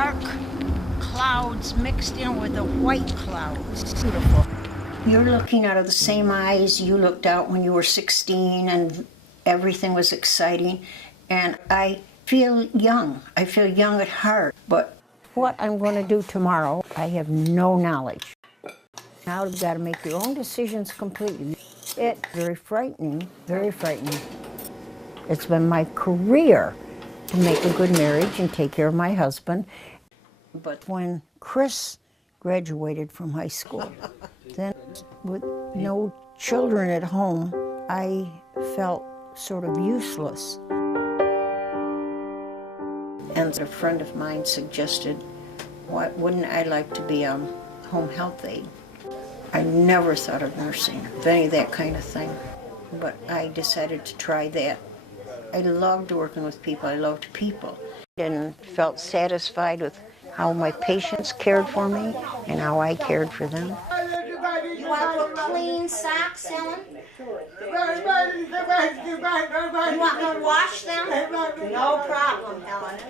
dark clouds mixed in with the white clouds. It's beautiful. You're looking out of the same eyes you looked out when you were 16 and everything was exciting. And I feel young. I feel young at heart. But what I'm going to do tomorrow, I have no knowledge. Now you've got to make your own decisions completely. It's very frightening, very frightening. It's been my career to make a good marriage and take care of my husband. But when Chris graduated from high school, then with no children at home, I felt sort of useless. And a friend of mine suggested, wouldn't I like to be a home health aide? I never thought of nursing, of any of that kind of thing, but I decided to try that. I loved working with people, I loved people, and felt satisfied with how my patients cared for me and how I cared for them. You want to put clean socks, Ellen? You want me to wash them? No problem, Ellen.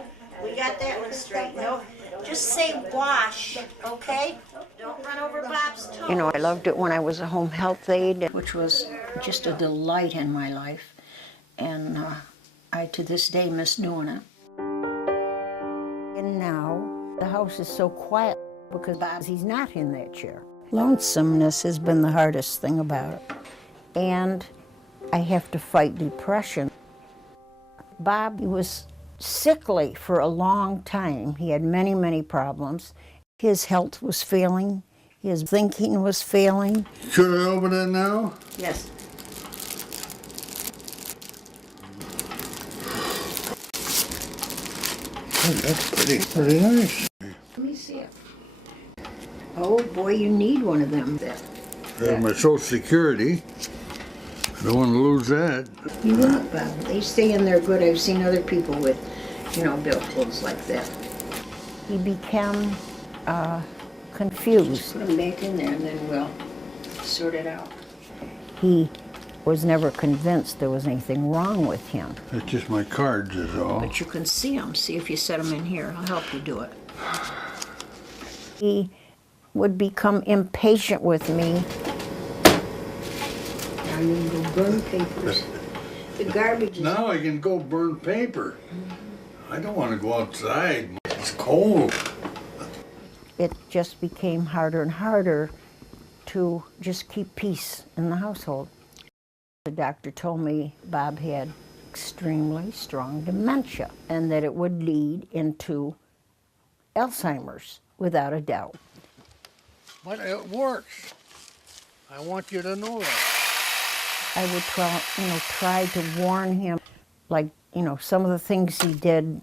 We got that one straight. No, just say wash, okay? Don't run over Bob's toes. You know, I loved it when I was a home health aide, which was just a delight in my life. And I, to this day, miss doing it. And now, the house is so quiet because he's not in that chair. Lonesomeness has been the hardest thing about it. And I have to fight depression. Bob was sickly for a long time. He had many, many problems. His health was failing. His thinking was failing. Should I open it now? Yes. Oh, that's pretty nice. Let me see it. Oh boy, you need one of them then. There's my Social Security. I don't want to lose that. You won't, Bob. They stay in there good. I've seen other people with, you know, billfolds like that. He became confused. Just put him back in there and then we'll sort it out. He was never convinced there was anything wrong with him. That's just my cards is all. But you can see them. See if you set them in here. I'll help you do it. He would become impatient with me. Now you can go burn papers. The garbage is... Now I can go burn paper. I don't want to go outside. It's cold. It just became harder and harder to just keep peace in the household. The doctor told me Bob had extremely strong dementia and that it would lead into Alzheimer's without a doubt. But it works. I want you to know that. I would try to warn him, like, some of the things he did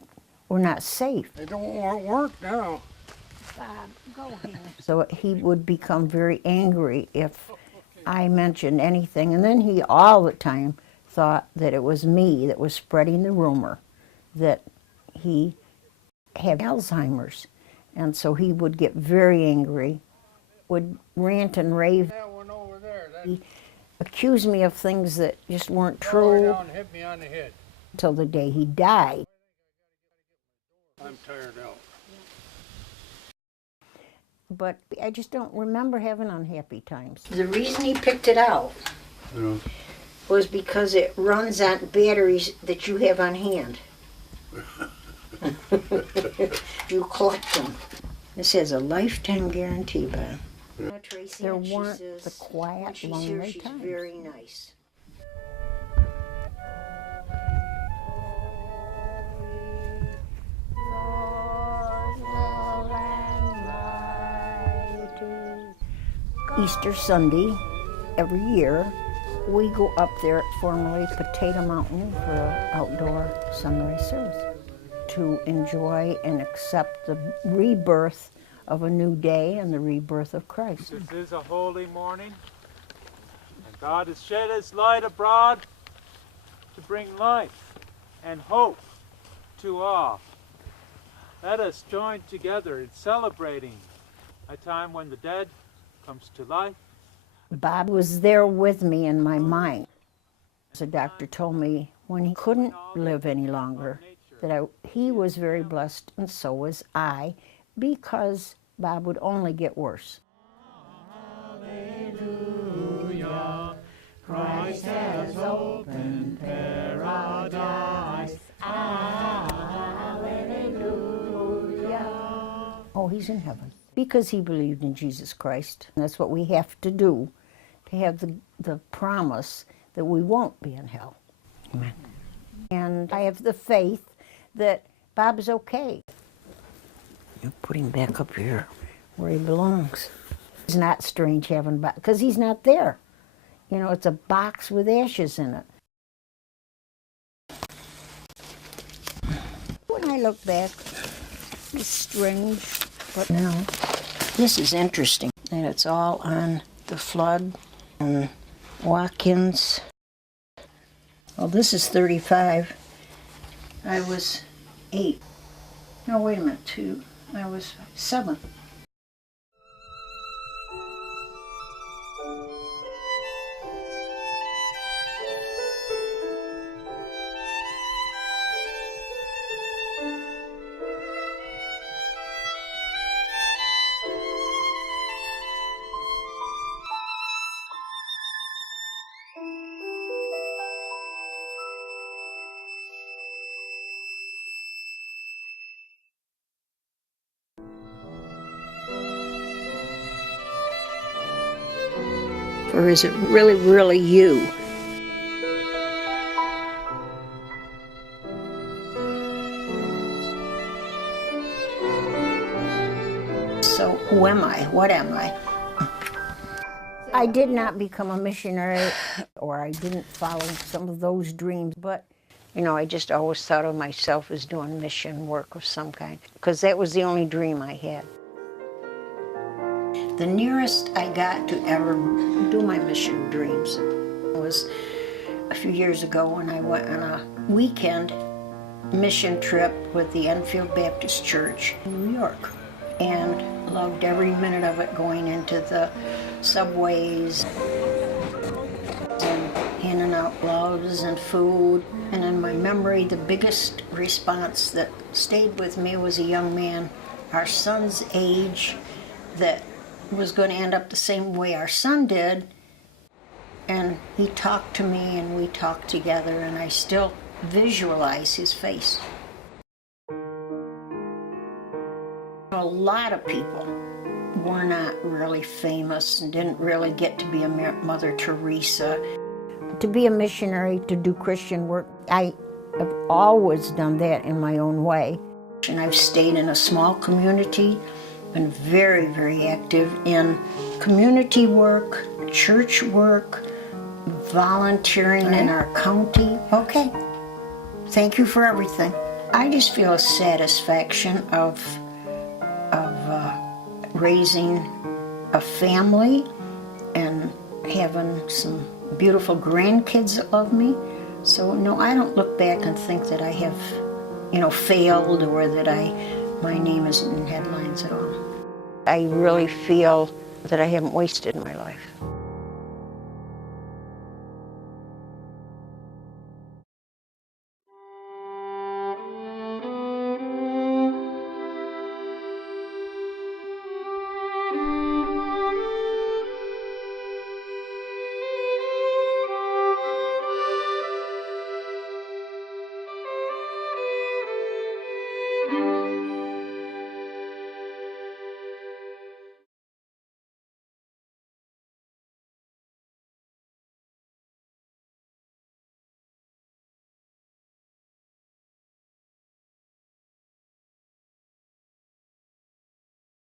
were not safe. They don't work now. Bob, go ahead. So he would become very angry if I mentioned anything, and then he all the time thought that it was me that was spreading the rumor that he had Alzheimer's. And so he would get very angry, would rant and rave. That one over there. He accused me of things that just weren't true Down, hit me on the head. until the day he died. I'm tired out. But I just don't remember having unhappy times. The reason he picked it out was because it runs on batteries that you have on hand. You collect them. This has a lifetime guarantee, Bob. There weren't the quiet, lonely times. She's very nice. Easter Sunday, every year, we go up there at formerly Potato Mountain for an outdoor sunrise service to enjoy and accept the rebirth of a new day and the rebirth of Christ. This is a holy morning, and God has shed His light abroad to bring life and hope to all. Let us join together in celebrating a time when the dead comes to life. Bob was there with me in my mind. The doctor told me when he couldn't live any longer, that he was very blessed, and so was I, because Bob would only get worse. Hallelujah, Christ has opened paradise. Hallelujah. Oh, he's in heaven because he believed in Jesus Christ. And that's what we have to do to have the promise that we won't be in hell. Amen. And I have the faith that Bob's okay. You put him back up here where he belongs. It's not strange having Bob, because he's not there. You know, it's a box with ashes in it. When I look back, it's strange, but now this is interesting. And it's all on the flood and Watkins. Well, this is 35. I was 8. No, wait a minute, 2. I was 7. Or is it really, really you? So who am I? What am I? I did not become a missionary, or I didn't follow some of those dreams, but you know, I just always thought of myself as doing mission work of some kind, because that was the only dream I had. The nearest I got to ever do my mission dreams was a few years ago when I went on a weekend mission trip with the Enfield Baptist Church in New York, and loved every minute of it, going into the subways and handing out gloves and food. And in my memory, the biggest response that stayed with me was a young man our son's age that was going to end up the same way our son did. And he talked to me and we talked together, and I still visualize his face. A lot of people were not really famous and didn't really get to be a Mother Teresa. To be a missionary, to do Christian work, I have always done that in my own way. And I've stayed in a small community, been very, very active in community work, church work, volunteering in our county. Okay, thank you for everything. I just feel a satisfaction of raising a family and having some beautiful grandkids that love me. So no, I don't look back and think that I have, you know, failed, or that my name isn't in headlines at all. I really feel that I haven't wasted my life.